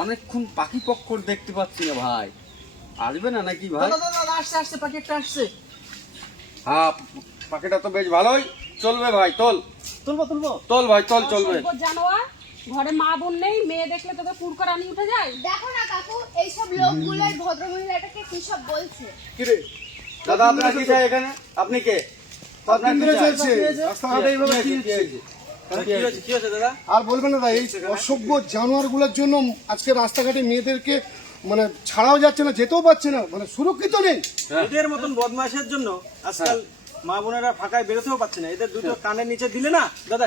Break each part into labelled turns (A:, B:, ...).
A: অনেকক্ষণ পাখি পক্ষর দেখতে পাচ্ছি না ভাই আসবে না নাকি ভাই
B: আসছে আসছে পাখি একটা আসছে
A: হ্যাঁ পাখিটা তো বেশ ভালোই চলবে ভাই তোল তুলবো তুলবো তোল ভাই তোল চলবে
C: জানোয়ার ঘরে মা বোন নেই মেয়ে দেখলে তোকে পুর করে আমি উঠে যাই
D: দেখো না কাকু এইসব লোকগুলো এই ভদ্র মহিলাটাকে কি সব বলছে
A: কি রে দাদা আপনি কি এখানে আপনি কে
E: আপনি দিন চলছে রাস্তাঘাটে এইভাবে কি হচ্ছে আর বলবেন না এই অসভ্য জানোয়ারগুলোর জন্য আজকে রাস্তাঘাটে মেয়েদেরকে মানে ছাড়াও যাচ্ছে না যেতেও পারছে না মানে সুরক্ষিত নেই
B: এদের মতন বদমাশের জন্য আজকাল মা বোনেরা ফাঁকায় বেরোতেও পাচ্ছে না এদের দুটো কানের নিচে দিলে না দাদা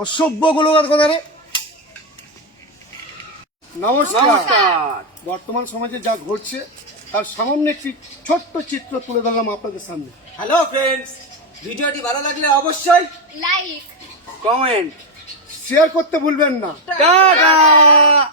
E: অসভ্য কথা রে নমস্কার বর্তমান সমাজে যা ঘটছে তার সামান্য একটি ছোট্ট চিত্র তুলে ধরলাম আপনাদের সামনে
B: হ্যালো ফ্রেন্ডস ভিডিওটি ভালো লাগলে অবশ্যই লাইক কমেন্ট
E: শেয়ার করতে ভুলবেন না
B: টা